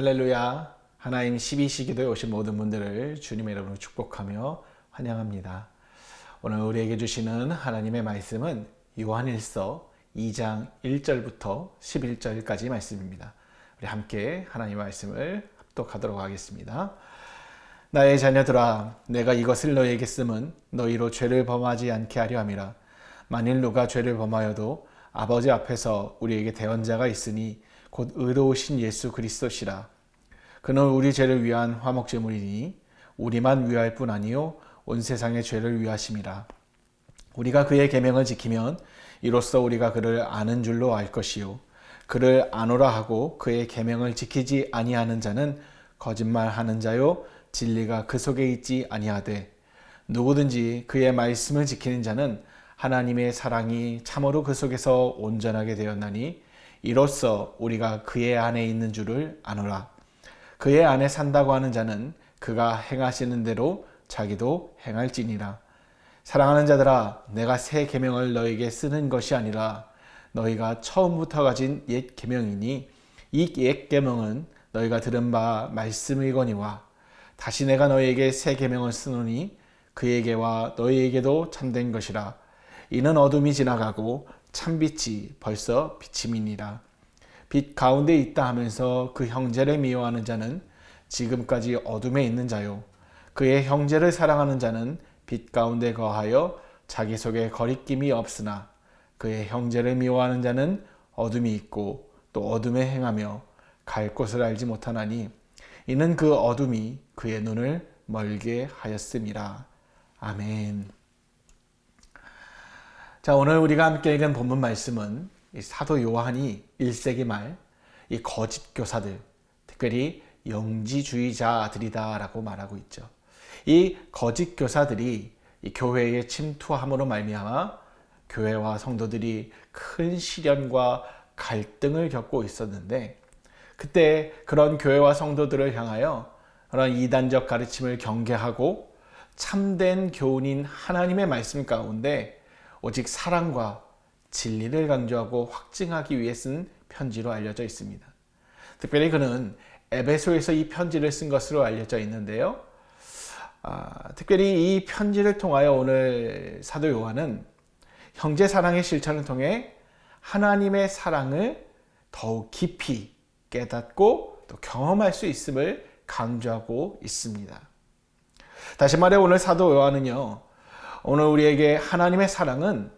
할렐루야. 하나님 12시 기도에 오신 모든 분들을 주님의 이름으로 축복하며 환영합니다. 오늘 우리에게 주시는 하나님의 말씀은 요한일서 2장 1절부터 11절까지 말씀입니다. 우리 함께 하나님의 말씀을 합독하도록 하겠습니다. 나의 자녀들아, 내가 이것을 너희에게 쓰면 너희로 죄를 범하지 않게 하려 함이라. 만일 누가 죄를 범하여도 아버지 앞에서 우리에게 대언자가 있으니 곧 의로우신 예수 그리스도시라. 그는 우리 죄를 위한 화목제물이니 우리만 위할 뿐 아니요 온 세상의 죄를 위하심이라. 우리가 그의 계명을 지키면 이로써 우리가 그를 아는 줄로 알 것이요 그를 아노라 하고 그의 계명을 지키지 아니하는 자는 거짓말하는 자요 진리가 그 속에 있지 아니하되 누구든지 그의 말씀을 지키는 자는 하나님의 사랑이 참으로 그 속에서 온전하게 되었나니 이로써 우리가 그의 안에 있는 줄을 아노라. 그의 안에 산다고 하는 자는 그가 행하시는 대로 자기도 행할지니라. 사랑하는 자들아, 내가 새 계명을 너희에게 쓰는 것이 아니라 너희가 처음부터 가진 옛 계명이니 이 옛 계명은 너희가 들은 바 말씀이거니와 다시 내가 너희에게 새 계명을 쓰노니 그에게와 너희에게도 참된 것이라. 이는 어둠이 지나가고 참빛이 벌써 비침이니라. 빛 가운데 있다 하면서 그 형제를 미워하는 자는 지금까지 어둠에 있는 자요 그의 형제를 사랑하는 자는 빛 가운데 거하여 자기 속에 거리낌이 없으나 그의 형제를 미워하는 자는 어둠이 있고 또 어둠에 행하며 갈 곳을 알지 못하나니 이는 그 어둠이 그의 눈을 멀게 하였음이라. 아멘. 자, 오늘 우리가 함께 읽은 본문 말씀은 이 사도 요한이 1세기 말 이 거짓 교사들, 특별히 영지주의자들이다라고 말하고 있죠. 이 거짓 교사들이 이 교회에 침투함으로 말미암아 교회와 성도들이 큰 시련과 갈등을 겪고 있었는데, 그때 그런 교회와 성도들을 향하여 그런 이단적 가르침을 경계하고 참된 교훈인 하나님의 말씀 가운데 오직 사랑과 진리를 강조하고 확증하기 위해 쓴 편지로 알려져 있습니다. 특별히 그는 에베소에서 이 편지를 쓴 것으로 알려져 있는데요. 특별히 이 편지를 통하여 오늘 사도 요한은 형제 사랑의 실천을 통해 하나님의 사랑을 더욱 깊이 깨닫고 또 경험할 수 있음을 강조하고 있습니다. 다시 말해 오늘 사도 요한은요, 오늘 우리에게 하나님의 사랑은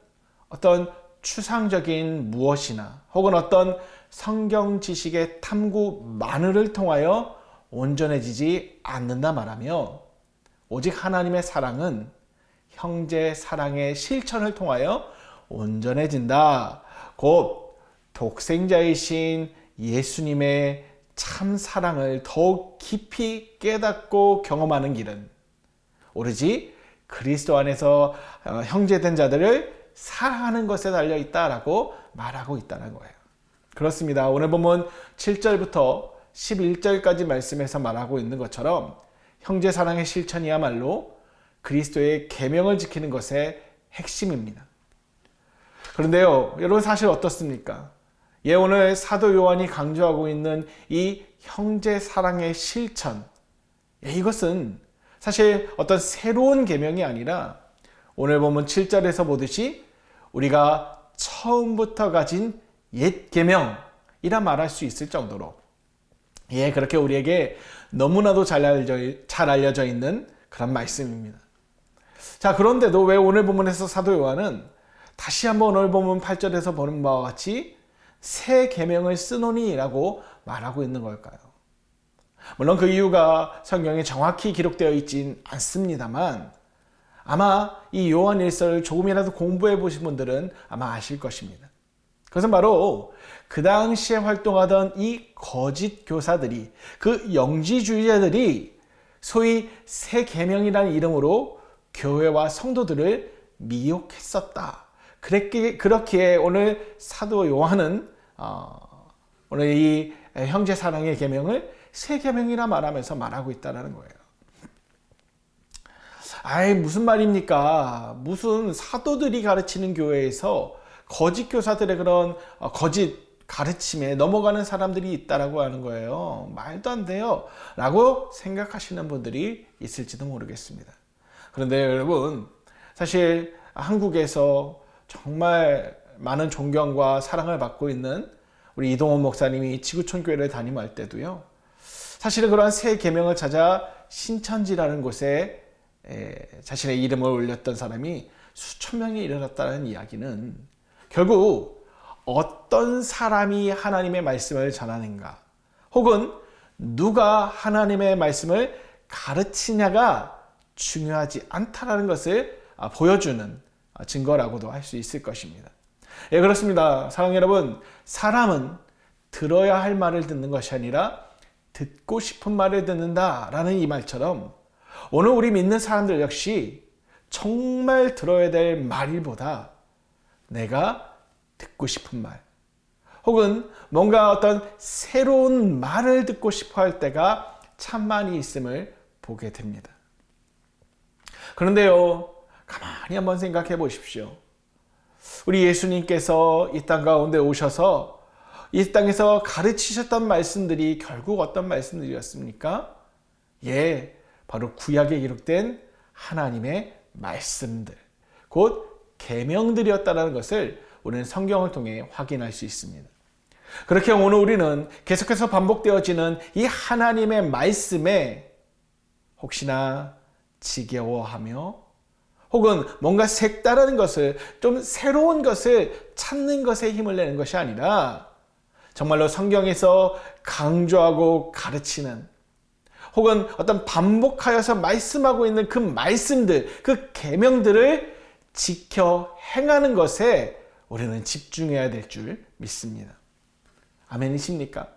어떤 추상적인 무엇이나 혹은 어떤 성경 지식의 탐구만을 통하여 온전해지지 않는다 말하며 오직 하나님의 사랑은 형제 사랑의 실천을 통하여 온전해진다. 곧 독생자이신 예수님의 참 사랑을 더욱 깊이 깨닫고 경험하는 길은 오로지 그리스도 안에서 형제된 자들을 사랑하는 것에 달려 있다라고 말하고 있다는 거예요. 그렇습니다. 오늘 본문 7절부터 11절까지 말씀에서 말하고 있는 것처럼 형제 사랑의 실천이야말로 그리스도의 계명을 지키는 것의 핵심입니다. 그런데요, 여러분 사실 어떻습니까? 오늘 사도 요한이 강조하고 있는 이 형제 사랑의 실천, 이것은 사실 어떤 새로운 계명이 아니라 오늘 보면 7절에서 보듯이 우리가 처음부터 가진 옛 계명이라 말할 수 있을 정도로 그렇게 우리에게 너무나도 잘 알려져 있는 그런 말씀입니다. 자, 그런데도 왜 오늘 본문에서 사도 요한은 다시 한번 오늘 본문 8절에서 보는 바와 같이 새 계명을 쓰노니 라고 말하고 있는 걸까요? 물론 그 이유가 성경에 정확히 기록되어 있진 않습니다만 아마 이 요한일서를 조금이라도 공부해 보신 분들은 아마 아실 것입니다. 그것은 바로 그 당시에 활동하던 이 거짓 교사들이, 그 영지주의자들이 소위 새 계명이라는 이름으로 교회와 성도들을 미혹했었다. 그렇기에 오늘 사도 요한은 오늘 이 형제 사랑의 계명을 새 계명이라 말하면서 말하고 있다는 거예요. 무슨 말입니까? 무슨 사도들이 가르치는 교회에서 거짓 교사들의 그런 거짓 가르침에 넘어가는 사람들이 있다라고 하는 거예요. 말도 안 돼요 라고 생각하시는 분들이 있을지도 모르겠습니다. 그런데 여러분, 사실 한국에서 정말 많은 존경과 사랑을 받고 있는 우리 이동원 목사님이 지구촌 교회를 담임할 때도요, 사실은 그러한 새 계명을 찾아 신천지라는 곳에 자신의 이름을 올렸던 사람이 수천 명이 일어났다는 이야기는 결국 어떤 사람이 하나님의 말씀을 전하는가, 혹은 누가 하나님의 말씀을 가르치냐가 중요하지 않다라는 것을 보여주는 증거라고도 할 수 있을 것입니다. 예, 그렇습니다. 사랑하는 여러분, 사람은 들어야 할 말을 듣는 것이 아니라 듣고 싶은 말을 듣는다라는 이 말처럼, 오늘 우리 믿는 사람들 역시 정말 들어야 될 말일보다 내가 듣고 싶은 말, 혹은 뭔가 어떤 새로운 말을 듣고 싶어 할 때가 참 많이 있음을 보게 됩니다. 그런데요, 가만히 한번 생각해 보십시오. 우리 예수님께서 이 땅 가운데 오셔서 이 땅에서 가르치셨던 말씀들이 결국 어떤 말씀들이었습니까? 예, 바로 구약에 기록된 하나님의 말씀들, 곧 계명들이었다는 것을 우리는 성경을 통해 확인할 수 있습니다. 그렇게 오늘 우리는 계속해서 반복되어지는 이 하나님의 말씀에 혹시나 지겨워하며, 혹은 뭔가 색다른 것을, 좀 새로운 것을 찾는 것에 힘을 내는 것이 아니라 정말로 성경에서 강조하고 가르치는, 혹은 어떤 반복하여서 말씀하고 있는 그 말씀들, 그 계명들을 지켜 행하는 것에 우리는 집중해야 될 줄 믿습니다. 아멘이십니까?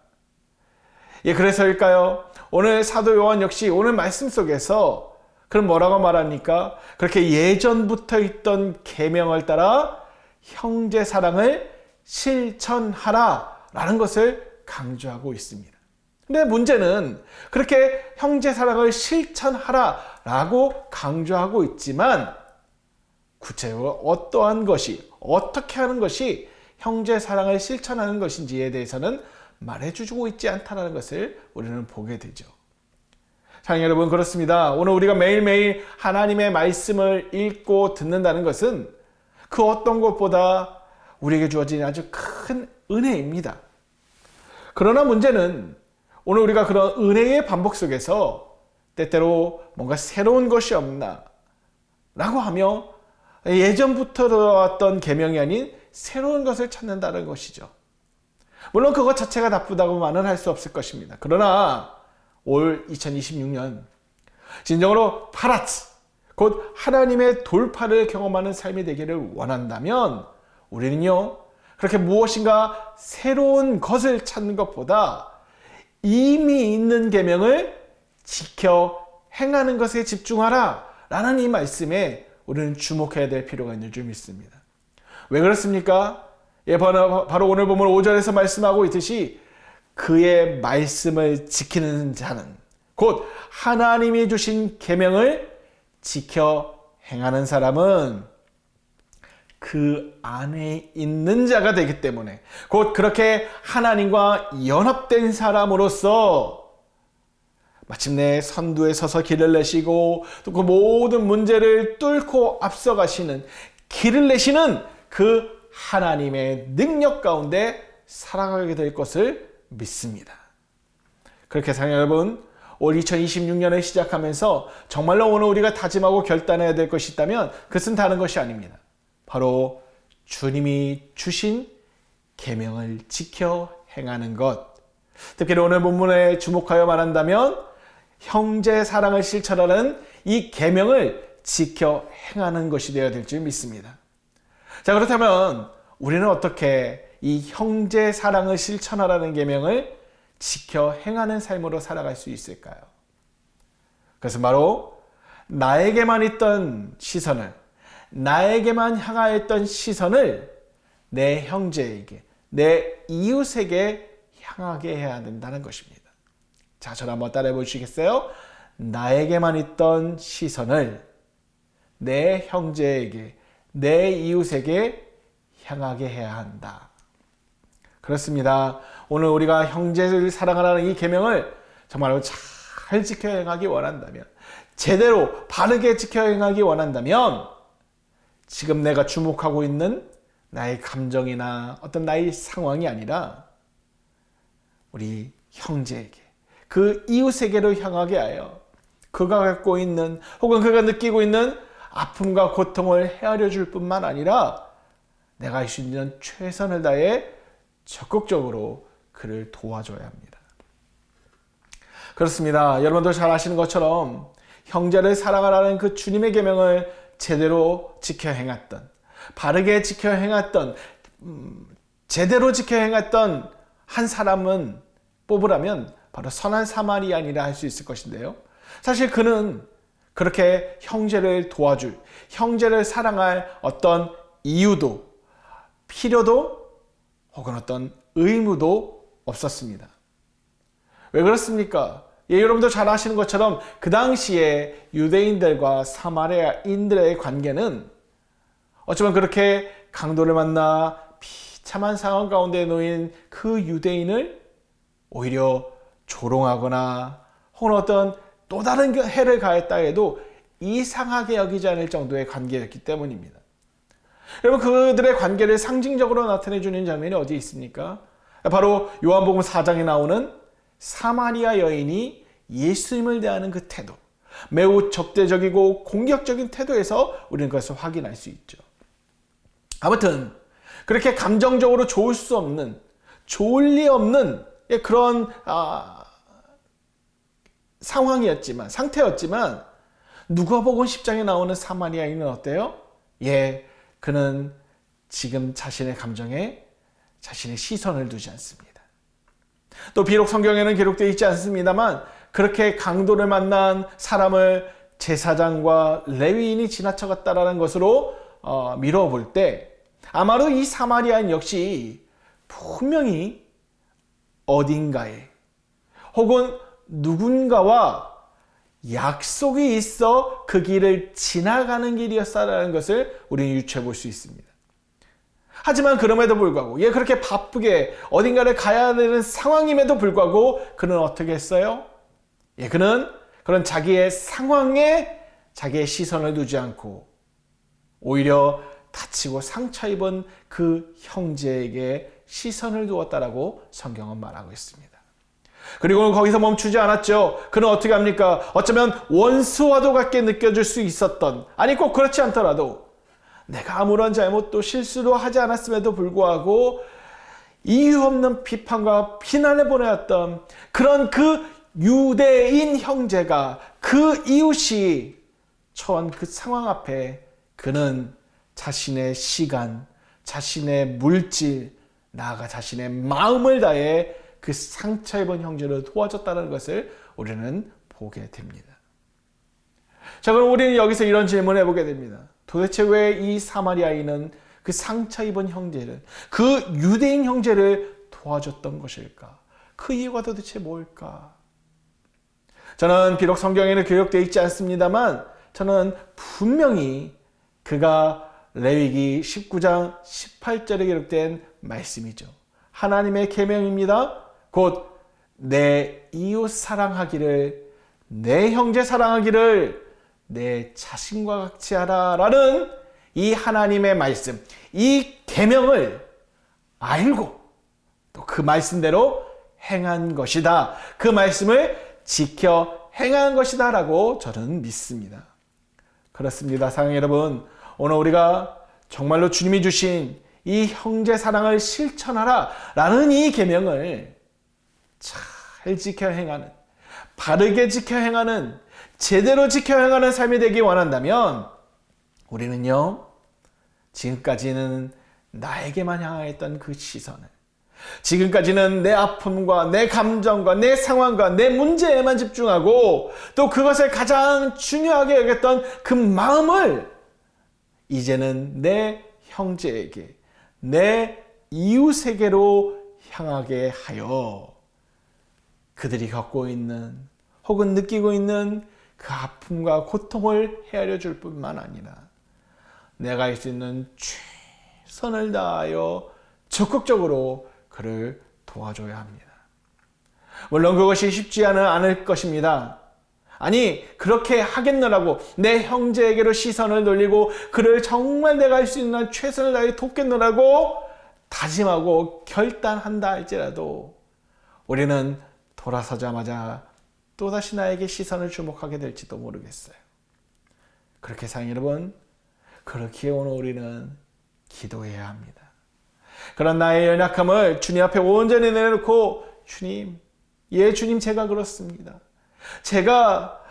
예, 그래서일까요? 오늘 사도 요한 역시 오늘 말씀 속에서 그럼 뭐라고 말합니까? 그렇게 예전부터 있던 계명을 따라 형제 사랑을 실천하라 라는 것을 강조하고 있습니다. 근데 문제는 그렇게 형제 사랑을 실천하라 라고 강조하고 있지만 구체적으로 어떠한 것이, 어떻게 하는 것이 형제 사랑을 실천하는 것인지에 대해서는 말해주고 있지 않다는 것을 우리는 보게 되죠. 사랑하는 여러분, 그렇습니다. 오늘 우리가 매일매일 하나님의 말씀을 읽고 듣는다는 것은 그 어떤 것보다 우리에게 주어진 아주 큰 은혜입니다. 그러나 문제는 오늘 우리가 그런 은혜의 반복 속에서 때때로 뭔가 새로운 것이 없나 라고 하며 예전부터 들어왔던 계명이 아닌 새로운 것을 찾는다는 것이죠. 물론 그것 자체가 나쁘다고만은 할 수 없을 것입니다. 그러나 올 2026년 진정으로 파라츠, 곧 하나님의 돌파를 경험하는 삶이 되기를 원한다면 우리는요, 그렇게 무엇인가 새로운 것을 찾는 것보다 이미 있는 계명을 지켜 행하는 것에 집중하라 라는 이 말씀에 우리는 주목해야 될 필요가 있는 줄 믿습니다. 왜 그렇습니까? 예, 바로 오늘 보면 5절에서 말씀하고 있듯이 그의 말씀을 지키는 자는, 곧 하나님이 주신 계명을 지켜 행하는 사람은 그 안에 있는 자가 되기 때문에, 곧 그렇게 하나님과 연합된 사람으로서 마침내 선두에 서서 길을 내시고 또 그 모든 문제를 뚫고 앞서가시는, 길을 내시는 그 하나님의 능력 가운데 살아가게 될 것을 믿습니다. 그렇게 사랑하는 여러분, 올 2026년을 시작하면서 정말로 오늘 우리가 다짐하고 결단해야 될 것이 있다면 그것은 다른 것이 아닙니다. 바로 주님이 주신 계명을 지켜 행하는 것, 특히 오늘 본문에 주목하여 말한다면 형제 사랑을 실천하는 이 계명을 지켜 행하는 것이 되어야 될 줄 믿습니다. 자, 그렇다면 우리는 어떻게 이 형제 사랑을 실천하라는 계명을 지켜 행하는 삶으로 살아갈 수 있을까요? 그것은 바로 나에게만 있던 시선을, 나에게만 향하였던 시선을 내 형제에게, 내 이웃에게 향하게 해야 된다는 것입니다. 자, 저를 한번 따라해 보시겠어요? 나에게만 있던 시선을 내 형제에게, 내 이웃에게 향하게 해야 한다. 그렇습니다. 오늘 우리가 형제를 사랑하라는 이 계명을 정말로 잘 지켜 행하기 원한다면, 제대로 바르게 지켜 행하기 원한다면, 지금 내가 주목하고 있는 나의 감정이나 어떤 나의 상황이 아니라 우리 형제에게, 그 이웃에게로 향하게 하여 그가 갖고 있는 혹은 그가 느끼고 있는 아픔과 고통을 헤아려 줄 뿐만 아니라 내가 할 수 있는 최선을 다해 적극적으로 그를 도와줘야 합니다. 그렇습니다. 여러분도 잘 아시는 것처럼 형제를 사랑하라는 그 주님의 계명을 제대로 지켜 행했던, 바르게 지켜 행했던, 제대로 지켜 행했던 한 사람은 뽑으라면 바로 선한 사마리아인이라 할 수 있을 것인데요. 사실 그는 그렇게 형제를 도와줄, 형제를 사랑할 어떤 이유도, 필요도 혹은 어떤 의무도 없었습니다. 왜 그렇습니까? 여러분도 잘 아시는 것처럼 그 당시에 유대인들과 사마리아인들의 관계는 어쩌면 그렇게 강도를 만나 비참한 상황 가운데 놓인 그 유대인을 오히려 조롱하거나 혹은 어떤 또 다른 해를 가했다 해도 이상하게 여기지 않을 정도의 관계였기 때문입니다. 여러분, 그들의 관계를 상징적으로 나타내주는 장면이 어디에 있습니까? 바로 요한복음 4장에 나오는 사마리아 여인이 예수님을 대하는 그 태도, 매우 적대적이고 공격적인 태도에서 우리는 그것을 확인할 수 있죠. 아무튼 그렇게 감정적으로 좋을 수 없는, 좋을 리 없는 그런 상태였지만 누가복음 10장에 나오는 사마리아인은 어때요? 그는 지금 자신의 감정에 자신의 시선을 두지 않습니다. 또 비록 성경에는 기록되어 있지 않습니다만 그렇게 강도를 만난 사람을 제사장과 레위인이 지나쳐갔다라는 것으로 미뤄볼 때 아마도 이 사마리아인 역시 분명히 어딘가에 혹은 누군가와 약속이 있어 그 길을 지나가는 길이었다라는 것을 우리는 유추해 볼 수 있습니다. 하지만 그럼에도 불구하고 그렇게 바쁘게 어딘가를 가야 되는 상황임에도 불구하고 그는 어떻게 했어요? 그는 그런 자기의 상황에 자기의 시선을 두지 않고 오히려 다치고 상처 입은 그 형제에게 시선을 두었다라고 성경은 말하고 있습니다. 그리고 거기서 멈추지 않았죠. 그는 어떻게 합니까? 어쩌면 원수와도 같게 느껴질 수 있었던, 아니 꼭 그렇지 않더라도 내가 아무런 잘못도 실수도 하지 않았음에도 불구하고 이유 없는 비판과 비난을 보내왔던 그런 그 유대인 형제가, 그 이웃이 처한 그 상황 앞에 그는 자신의 시간, 자신의 물질, 나아가 자신의 마음을 다해 그 상처 입은 형제를 도와줬다는 것을 우리는 보게 됩니다. 자, 그럼 우리는 여기서 이런 질문을 해보게 됩니다. 도대체 왜 이 사마리아인은 그 상처 입은 형제를, 그 유대인 형제를 도와줬던 것일까? 그 이유가 도대체 뭘까? 저는 비록 성경에는 기록되어 있지 않습니다만 저는 분명히 그가 레위기 19장 18절에 기록된 말씀이죠. 하나님의 계명입니다. 곧 내 이웃 사랑하기를, 내 형제 사랑하기를 내 자신과 같이 하라라는 이 하나님의 말씀, 이 계명을 알고 또 그 말씀대로 행한 것이다. 그 말씀을 지켜 행한 것이다 라고 저는 믿습니다. 그렇습니다. 사랑하는 여러분, 오늘 우리가 정말로 주님이 주신 이 형제 사랑을 실천하라 라는 이 계명을 잘 지켜 행하는, 바르게 지켜 행하는, 제대로 지켜 행하는 삶이 되기 원한다면 우리는요, 지금까지는 나에게만 향하였던 그 시선을, 지금까지는 내 아픔과 내 감정과 내 상황과 내 문제에만 집중하고 또 그것을 가장 중요하게 여겼던 그 마음을 이제는 내 형제에게, 내 이웃에게로 향하게 하여 그들이 겪고 있는 혹은 느끼고 있는 그 아픔과 고통을 헤아려 줄 뿐만 아니라 내가 할 수 있는 최선을 다하여 적극적으로 그를 도와줘야 합니다. 물론 그것이 쉽지 않을 것입니다. 아니, 그렇게 하겠노라고 내 형제에게로 시선을 돌리고 그를 정말 내가 할 수 있는 한 최선을 다해 돕겠노라고 다짐하고 결단한다 할지라도 우리는 돌아서자마자 또다시 나에게 시선을 주목하게 될지도 모르겠어요. 그렇게 사랑 여러분, 그렇기에 오늘 우리는 기도해야 합니다. 그런 나의 연약함을 주님 앞에 온전히 내놓고 주님, 예 주님, 제가 그렇습니다. 제가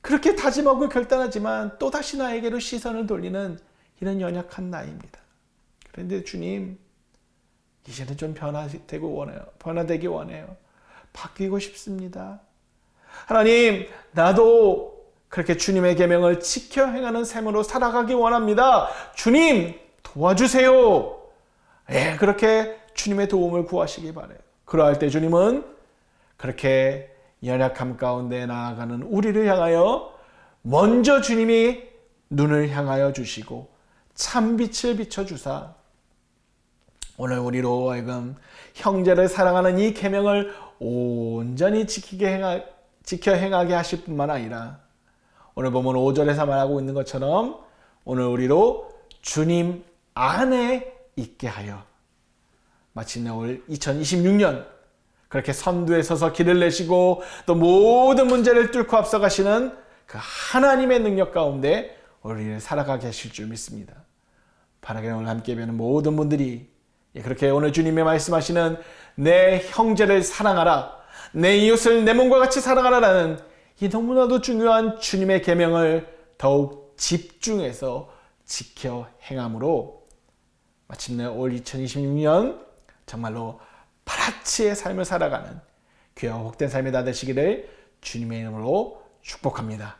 그렇게 다짐하고 결단하지만 또다시 나에게로 시선을 돌리는 이런 연약한 나입니다. 그런데 주님, 이제는 좀 변화되기 원해요. 바뀌고 싶습니다. 하나님, 나도 그렇게 주님의 계명을 지켜 행하는 삶으로 살아가기 원합니다. 주님, 도와주세요. 예, 그렇게 주님의 도움을 구하시기 바라요. 그러할 때 주님은 그렇게 연약함 가운데 나아가는 우리를 향하여 먼저 주님이 눈을 향하여 주시고 참빛을 비춰주사 오늘 우리로 하여금 형제를 사랑하는 이 계명을 온전히 지켜 행하게 하실 뿐만 아니라 오늘 보면 5절에서 말하고 있는 것처럼 오늘 우리로 주님 안에 있게 하여 마침내 올 2026년 그렇게 선두에 서서 길을 내시고 또 모든 문제를 뚫고 앞서가시는 그 하나님의 능력 가운데 우리를 살아가게 하실 줄 믿습니다. 바라게 오늘 함께 뵈는 모든 분들이 그렇게 오늘 주님의 말씀하시는 내 형제를 사랑하라, 내 이웃을 내 몸과 같이 사랑하라라는 이 너무나도 중요한 주님의 계명을 더욱 집중해서 지켜 행함으로 마침내 올 2026년 정말로 파라치의 삶을 살아가는 귀하고 복된 삶이 다 되시기를 주님의 이름으로 축복합니다.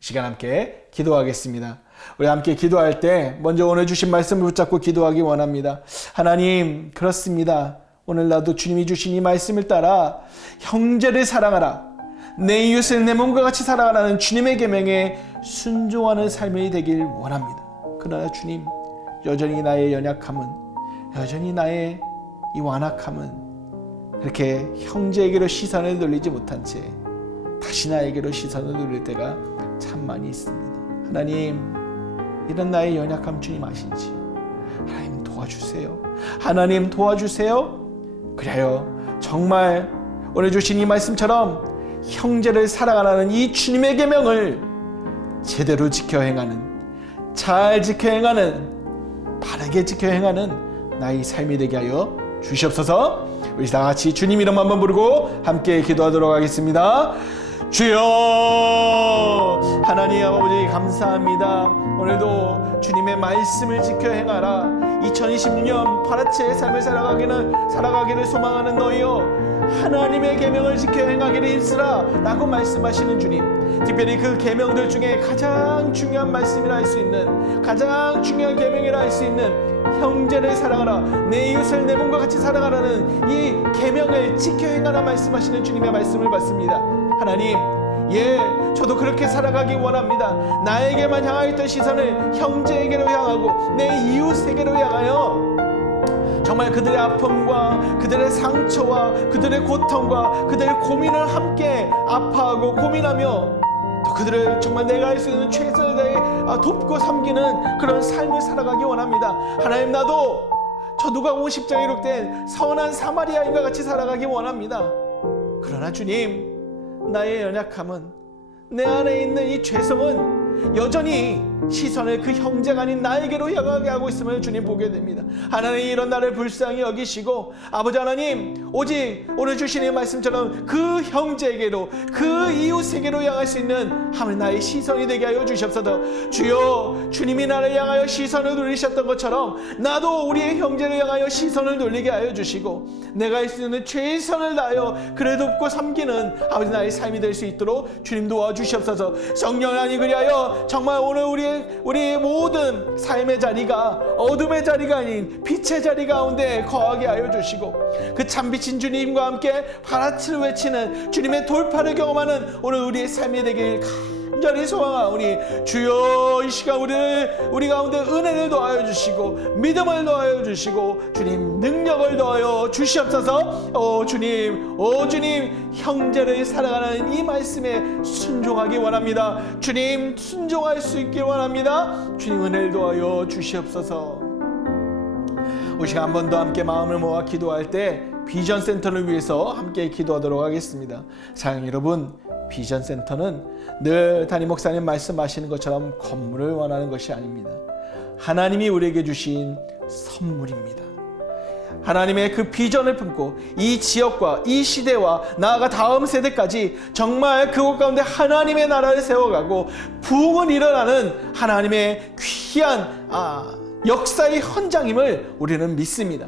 시간 함께 기도하겠습니다. 우리 함께 기도할 때 먼저 오늘 주신 말씀을 붙잡고 기도하기 원합니다. 하나님, 그렇습니다. 오늘 나도 주님이 주신 이 말씀을 따라 형제를 사랑하라, 내 이웃을 내 몸과 같이 사랑하라는 주님의 계명에 순종하는 삶이 되길 원합니다. 그러나 주님, 여전히 나의 연약함은, 여전히 나의 이 완악함은 그렇게 형제에게로 시선을 돌리지 못한 채 다시 나에게로 시선을 돌릴 때가 참 많이 있습니다. 하나님, 이런 나의 연약함 주님 아신지요? 하나님 도와주세요. 하나님 도와주세요. 그래요, 정말 오늘 주신 이 말씀처럼 형제를 사랑하라는 이 주님의 계명을 제대로 지켜 행하는, 잘 지켜 행하는, 바르게 지켜 행하는 나의 삶이 되게 하여 주시옵소서. 우리 다 같이 주님 이름 한번 부르고 함께 기도하도록 하겠습니다. 주여, 하나님 아버지 감사합니다. 오늘도 주님의 말씀을 지켜 행하라, 2026년 파라치의 삶을 살아가기를 소망하는 너희여, 하나님의 계명을 지켜 행하기를 힘쓰라 라고 말씀하시는 주님, 특별히 그 계명들 중에 가장 중요한 말씀이라 할 수 있는, 가장 중요한 계명이라 할 수 있는 형제를 사랑하라, 내 이웃을 내 몸과 같이 사랑하라는 이 계명을 지켜 행하라 말씀하시는 주님의 말씀을 받습니다. 하나님, 예, 저도 그렇게 살아가기 원합니다. 나에게만 향하였던 시선을 형제에게로 향하고 내 이웃에게로 향하여 정말 그들의 아픔과 그들의 상처와 그들의 고통과 그들의 고민을 함께 아파하고 고민하며 또 그들을 정말 내가 할 수 있는 최선을 다해 돕고 섬기는 그런 삶을 살아가기 원합니다. 하나님, 나도 저 누가복음 10장에 기록된 선한 사마리아인과 같이 살아가기 원합니다. 그러나 주님, 나의 연약함은, 내 안에 있는 이 죄성은 여전히 시선을 그 형제가 아닌 나에게로 향하게 하고 있음을 주님 보게 됩니다. 하나님, 이런 나를 불쌍히 여기시고 아버지 하나님, 오직 오늘 주신 이 말씀처럼 그 형제에게로, 그 이웃에게로 향할 수 있는 하나님 나의 시선이 되게 하여 주시옵소서. 주여, 주님이 나를 향하여 시선을 돌리셨던 것처럼 나도 우리의 형제를 향하여 시선을 돌리게 하여 주시고 내가 할 수 있는 최선을 다하여 그를 돕고 섬기는 아버지 나의 삶이 될 수 있도록 주님 도와주시옵소서. 성령 하나님, 그리하여 정말 오늘 우리의 모든 삶의 자리가 어둠의 자리가 아닌 빛의 자리 가운데 거하게 하여 주시고 그 참빛인 주님과 함께 파라치를 외치는 주님의 돌파를 경험하는 오늘 우리의 삶이 되길 간절히 소망하오니 주여 이 시간 우리 가운데 은혜를 더하여 주시고 믿음을 더하여 주시고 주님 능력을 더하여 주시옵소서. 주님 형제를 사랑하는 이 말씀에 순종하기 원합니다. 주님 순종할 수 있길 원합니다. 주님 은혜를 더하여 주시옵소서. 우리 시간 한 번 더 함께 마음을 모아 기도할 때 비전센터를 위해서 함께 기도하도록 하겠습니다. 사랑하는 여러분, 비전센터는 늘 담임 목사님 말씀하시는 것처럼 건물을 원하는 것이 아닙니다. 하나님이 우리에게 주신 선물입니다. 하나님의 그 비전을 품고 이 지역과 이 시대와 나아가 다음 세대까지 정말 그곳 가운데 하나님의 나라를 세워가고 부흥은 일어나는 하나님의 귀한 역사의 현장임을 우리는 믿습니다.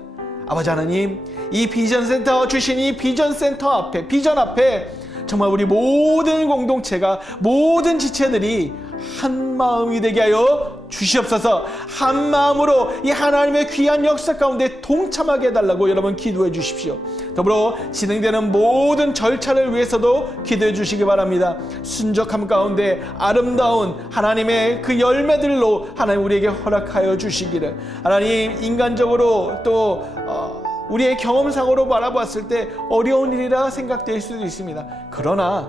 아버지 하나님, 이 비전센터 주신 이 비전센터 앞에, 비전 앞에 정말 우리 모든 공동체가, 모든 지체들이 한 마음이 되게 하여 주시옵소서. 한 마음으로 이 하나님의 귀한 역사 가운데 동참하게 해달라고 여러분 기도해 주십시오. 더불어 진행되는 모든 절차를 위해서도 기도해 주시기 바랍니다. 순적함 가운데 아름다운 하나님의 그 열매들로 하나님 우리에게 허락하여 주시기를. 하나님, 인간적으로 또 우리의 경험상으로 바라봤을 때 어려운 일이라 생각될 수도 있습니다. 그러나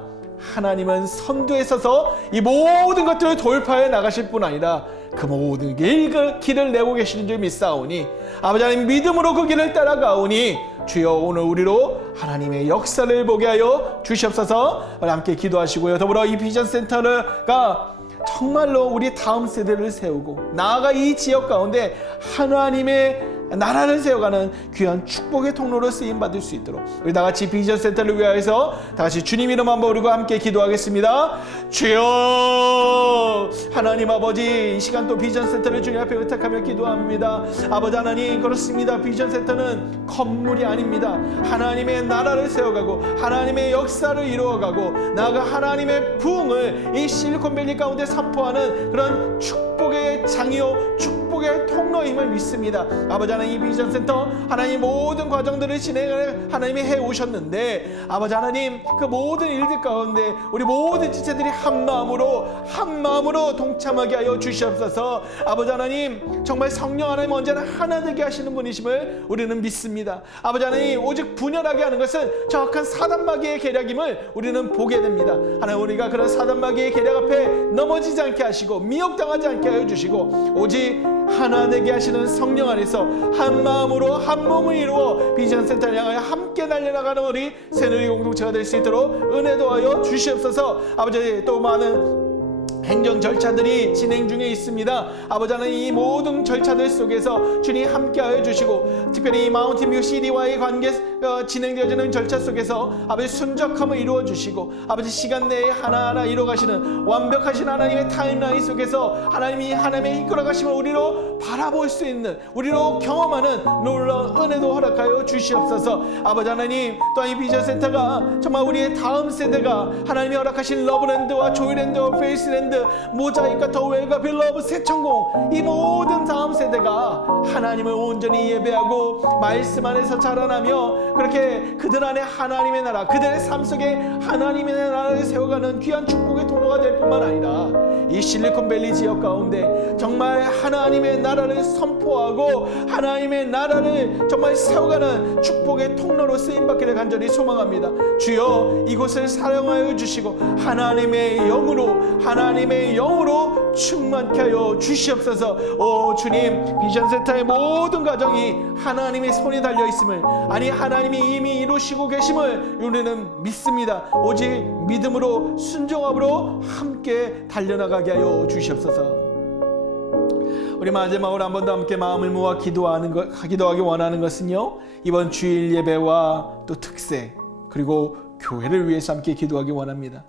하나님은 선두에 서서 이 모든 것들을 돌파해 나가실 뿐 아니라 그 모든 길을 내고 계시는 줄 믿사오니 아버지 하나님 믿음으로 그 길을 따라가오니 주여 오늘 우리로 하나님의 역사를 보게 하여 주시옵소서. 함께 기도하시고요. 더불어 이 비전센터가 정말로 우리 다음 세대를 세우고 나아가 이 지역 가운데 하나님의 나라를 세워가는 귀한 축복의 통로로 쓰임받을 수 있도록 우리 다같이 비전센터를 위하여서 다같이 주님 이름 한번 부르고 함께 기도하겠습니다. 주여 하나님 아버지, 이 시간 또 비전센터를 주님 앞에 의탁하며 기도합니다. 아버지 하나님, 그렇습니다. 비전센터는 건물이 아닙니다. 하나님의 나라를 세워가고 하나님의 역사를 이루어가고 나아가 하나님의 부흥을 이 실리콘밸리 가운데 선포하는 그런 축복의 장이요 축복의 통로임을 믿습니다. 아버지 하나님, 이 비전센터 하나님 모든 과정들을 진행을 하나님이 해오셨는데 아버지 하나님 그 모든 일들 가운데 우리 모든 지체들이 한 마음으로 동참하게 하여 주시옵소서. 아버지 하나님, 정말 성령 하나님 언제나 하나 되게 하시는 분이심을 우리는 믿습니다. 아버지 하나님, 오직 분열하게 하는 것은 정확한 사단마귀의 계략임을 우리는 보게 됩니다. 하나님, 우리가 그런 사단마귀의 계략 앞에 넘어지지 않게 하시고 미혹당하지 않게 하여 주시고 오직 하나 되게 하시는 성령 안에서 한 마음으로 한 몸을 이루어 비전센터를 향하여 함께 달려나가는 우리 새누리 공동체가 될 수 있도록 은혜도 하여 주시옵소서. 아버지, 또 많은 행정 절차들이 진행 중에 있습니다. 아버지 하나님, 이 모든 절차들 속에서 주님 함께하여 주시고 특별히 마운틴뷰 CD와의 관계 진행되어지는 절차 속에서 아버지 순적함을 이루어 주시고 아버지 시간 내에 하나하나 이루어가시는 완벽하신 하나님의 타임라인 속에서 하나님이 하나님의 이끌어가심을 우리로 바라볼 수 있는, 우리로 경험하는 놀라운 은혜도 허락하여 주시옵소서. 아버지 하나님, 또한 이 비전센터가 정말 우리의 다음 세대가 하나님이 허락하신 러브랜드와 조이랜드와 페이스랜드, 모자이크와 더웰과 빌러브, 새천공, 이 모든 다음 세대가 하나님을 온전히 예배하고 말씀 안에서 자라나며 그렇게 그들 안에 하나님의 나라, 그들의 삶 속에 하나님의 나라를 세워가는 귀한 축복의 통로가 될 뿐만 아니라 이 실리콘밸리 지역 가운데 정말 하나님의 나라를 선포하고 하나님의 나라를 정말 세워가는 축복의 통로로 쓰임받기를 간절히 소망합니다. 주여 이곳을 사용하여 주시고 하나님의 영으로 충만케 하여 주시옵소서. 오 주님, 비전센터의 모든 과정이 하나님의 손이 달려있음을, 아니 하나님이 이미 이루시고 계심을 우리는 믿습니다. 오직 믿음으로 순종함으로 함께 달려나가게 하여 주시옵소서. 우리 마지막으로 한 번 더 함께 마음을 모아 기도하기 원하는 것은요, 이번 주일 예배와 또 특세 그리고 교회를 위해서 함께 기도하기 원합니다.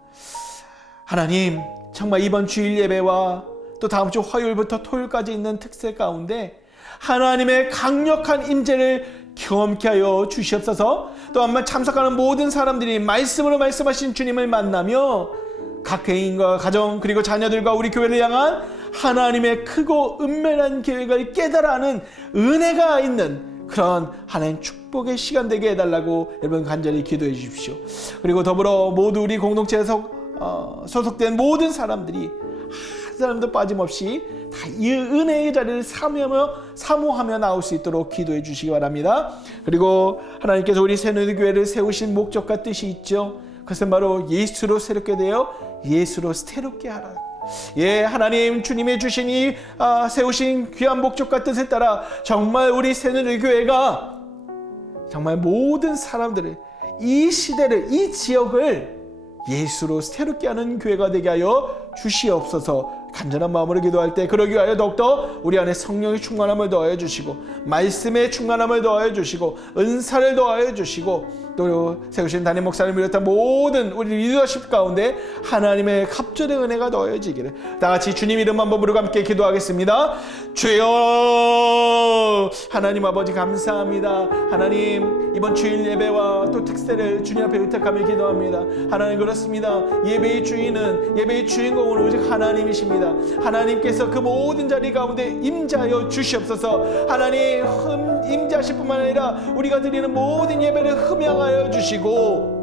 하나님, 정말 이번 주일 예배와 또 다음 주 화요일부터 토요일까지 있는 특세 가운데 하나님의 강력한 임재를 경험케 하여 주시옵소서. 또 한번 참석하는 모든 사람들이 말씀으로 말씀하신 주님을 만나며 각 개인과 가정 그리고 자녀들과 우리 교회를 향한 하나님의 크고 은밀한 계획을 깨달아하는 은혜가 있는 그런 하나님 축복의 시간 되게 해달라고 여러분 간절히 기도해 주십시오. 그리고 더불어 모두 우리 공동체에서 소속된 모든 사람들이 한 사람도 빠짐없이 다 이 은혜의 자리를 사모하며 나올 수 있도록 기도해 주시기 바랍니다. 그리고 하나님께서 우리 새누리교회를 세우신 목적과 뜻이 있죠. 그것은 바로 예수로 새롭게 되어 예수로 새롭게 하라. 예, 하나님 주님의 주신 이 세우신 귀한 목적과 뜻에 따라 정말 우리 새누리교회가 정말 모든 사람들을, 이 시대를, 이 지역을 예수로 새롭게 하는 교회가 되게 하여 주시옵소서. 간절한 마음으로 기도할 때 그러기 위하여 더욱더 우리 안에 성령의 충만함을 더하여 주시고, 말씀의 충만함을 더하여 주시고, 은사를 더하여 주시고, 또 세우신 담임 목사님을 비롯한 모든 우리 리더십 가운데 하나님의 갑절의 은혜가 더해지기를. 다 같이 주님 이름 한번 부르고 함께 기도하겠습니다. 주여, 하나님 아버지 감사합니다. 하나님 이번 주일 예배와 또 특세를 주님 앞에 의탁하며 기도합니다. 하나님 그렇습니다. 예배의 주인은, 예배의 주인공은 오직 하나님이십니다. 하나님께서 그 모든 자리 가운데 임재하여 주시옵소서. 하나님 임재하실 뿐만 아니라 우리가 드리는 모든 예배를 흠양하여 주시고,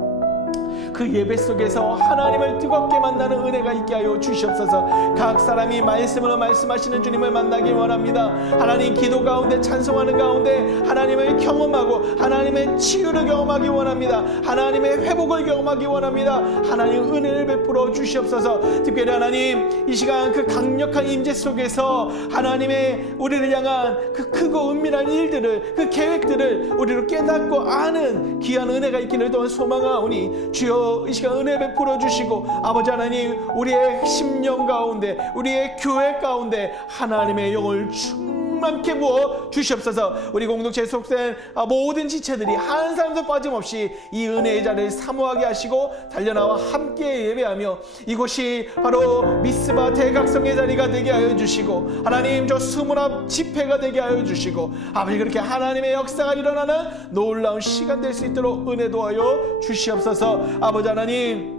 그 예배 속에서 하나님을 뜨겁게 만나는 은혜가 있게 하여 주시옵소서. 각 사람이 말씀으로 말씀하시는 주님을 만나기 원합니다. 하나님 기도 가운데, 찬송하는 가운데 하나님을 경험하고 하나님의 치유를 경험하기 원합니다. 하나님의 회복을 경험하기 원합니다. 하나님 은혜를 베풀어 주시옵소서. 특별히 하나님 이 시간 그 강력한 임재 속에서 하나님의 우리를 향한 그 크고 은밀한 일들을, 그 계획들을 우리로 깨닫고 아는 귀한 은혜가 있기를 또한 소망하오니 주여 이 시간 은혜 베풀어 주시고, 아버지 하나님 우리의 심령 가운데, 우리의 교회 가운데 하나님의 영을 충만케 부어 주시옵소서. 우리 공동체에 속된 모든 지체들이 한 사람도 빠짐없이 이 은혜의 자리를 사모하게 하시고 달려나와 함께 예배하며 이곳이 바로 미스바 대각성의 자리가 되게 하여 주시고, 하나님 저 수문앞 집회가 되게 하여 주시고, 아버지 그렇게 하나님의 역사가 일어나는 놀라운 시간 될 수 있도록 은혜 도하여 주시옵소서. 아버지 하나님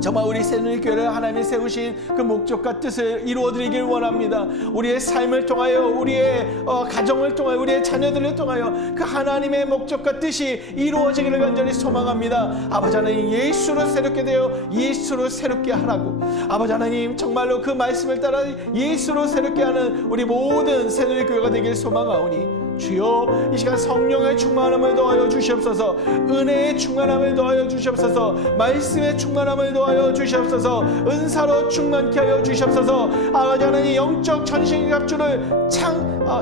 정말 우리 새누리교회를 하나님이 세우신 그 목적과 뜻을 이루어드리길 원합니다. 우리의 삶을 통하여, 우리의 가정을 통하여, 우리의 자녀들을 통하여 그 하나님의 목적과 뜻이 이루어지기를 간절히 소망합니다. 아버지 하나님 예수로 새롭게 되어 예수로 새롭게 하라고, 아버지 하나님 정말로 그 말씀을 따라 예수로 새롭게 하는 우리 모든 새누리교회가 되길 소망하오니 주여 이 시간 성령의 충만함을 더하여 주시옵소서. 은혜의 충만함을 더하여 주시옵소서. 말씀의 충만함을 더하여 주시옵소서. 은사로 충만케 하여 주시옵소서. 아버지 하나님 영적 전신갑주를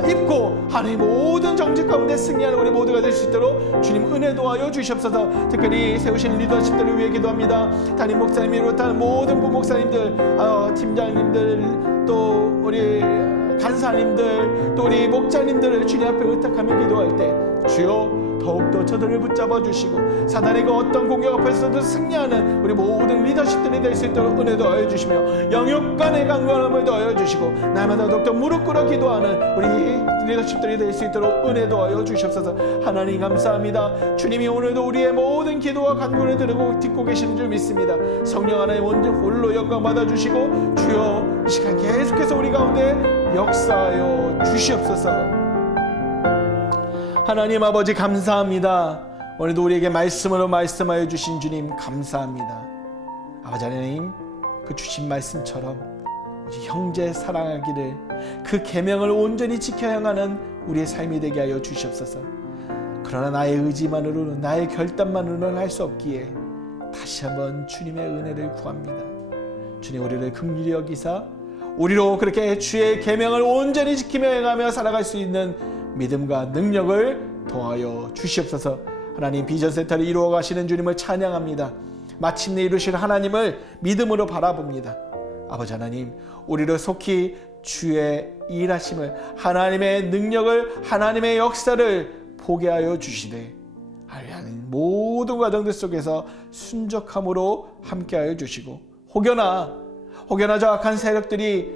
입고 하나님 모든 정직 가운데 승리하는 우리 모두가 될 수 있도록 주님 은혜 도하여 주시옵소서. 특별히 세우신 리더십들을 위해 기도합니다. 담임 목사님이 비롯한 모든 부목사님들, 팀장님들, 또 우리 간사님들, 또 우리 목자님들을 주님 앞에 의탁하며 기도할 때 주여 더욱더 저들을 붙잡아 주시고 사단의 그 어떤 공격 앞에서도 승리하는 우리 모든 리더십들이 될 수 있도록 은혜 더하여 주시며 영육간의 강건함을 더하여 주시고 날마다 더욱더 무릎 꿇어 기도하는 우리 리더십들이 될 수 있도록 은혜 더하여 주시옵소서. 하나님 감사합니다. 주님이 오늘도 우리의 모든 기도와 간구를 듣고 계시는 줄 믿습니다. 성령 하나님 홀로 영광 받아주시고 주여 이 시간 계속해서 우리 가운데 역사하여 주시옵소서. 하나님 아버지 감사합니다. 오늘도 우리에게 말씀으로 말씀하여 주신 주님 감사합니다. 아버지 하나님 그 주신 말씀처럼 형제 사랑하기를, 그 계명을 온전히 지켜 행하는 우리의 삶이 되게 하여 주시옵소서. 그러나 나의 의지만으로는, 나의 결단만으로는 할 수 없기에 다시 한번 주님의 은혜를 구합니다. 주님 우리를 긍휼히 여기사 우리로 그렇게 주의 계명을 온전히 지키며 행하며 살아갈 수 있는 믿음과 능력을 더하여 주시옵소서. 하나님 비전센터를 이루어 가시는 주님을 찬양합니다. 마침내 이루실 하나님을 믿음으로 바라봅니다. 아버지 하나님 우리를 속히 주의 일하심을, 하나님의 능력을, 하나님의 역사를 보게 하여 주시되 하나님 모든 과정들 속에서 순적함으로 함께하여 주시고 혹여나 저 악한 세력들이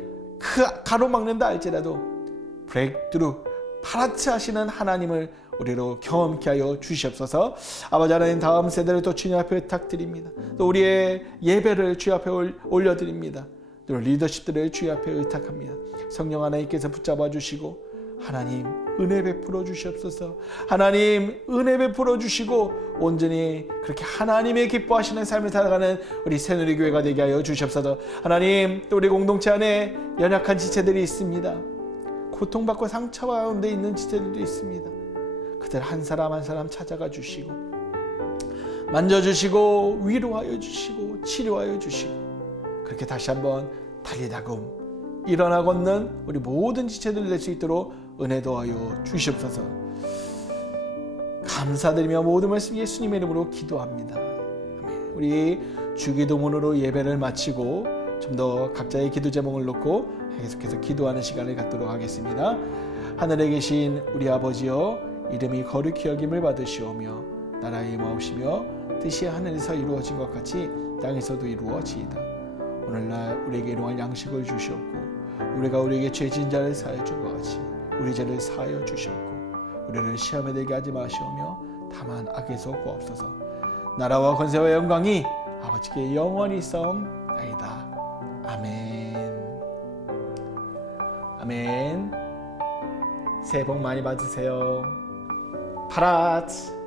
가로막는다 할지라도 브레이크트루 파라치 하시는 하나님을 우리로 경험케 하여 주시옵소서. 아버지 하나님 다음 세대를 또 주님 앞에 부탁드립니다. 또 우리의 예배를 주님 앞에 올려드립니다. 또 리더십들을 주님 앞에 의탁합니다. 성령 하나님께서 붙잡아 주시고 하나님 은혜 베풀어 주시옵소서. 하나님 은혜 베풀어 주시고 온전히 그렇게 하나님의 기뻐하시는 삶을 살아가는 우리 새누리교회가 되게 하여 주시옵소서. 하나님, 또 우리 공동체 안에 연약한 지체들이 있습니다. 고통받고 상처 가운데 있는 지체들도 있습니다. 그들 한 사람 한 사람 찾아가 주시고 만져주시고 위로하여 주시고 치료하여 주시고 그렇게 다시 한번 달리다금 일어나 걷는 우리 모든 지체들 될 수 있도록 은혜 더하여 주시옵소서. 감사드리며 모든 말씀 예수님의 이름으로 기도합니다. 아멘. 우리 주기도문으로 예배를 마치고 좀 더 각자의 기도 제목을 놓고 계속해서 기도하는 시간을 갖도록 하겠습니다. 하늘에 계신 우리 아버지여, 이름이 거룩히 여김을 받으시오며 나라의 마옵시며 뜻이 하늘에서 이루어진 것 같이 땅에서도 이루어지이다. 오늘날 우리에게 일용할 양식을 주시옵고 우리가 우리에게 죄진 자를 사하여 준 것 같이 우리 죄를 사하여 주시옵고 우리를 시험에 들게 하지 마시오며 다만 악에서 구하옵소서. 나라와 권세와 영광이 아버지께 영원히 있사옵나이다. 아멘. 아멘. 새해 복 많이 받으세요. 파랏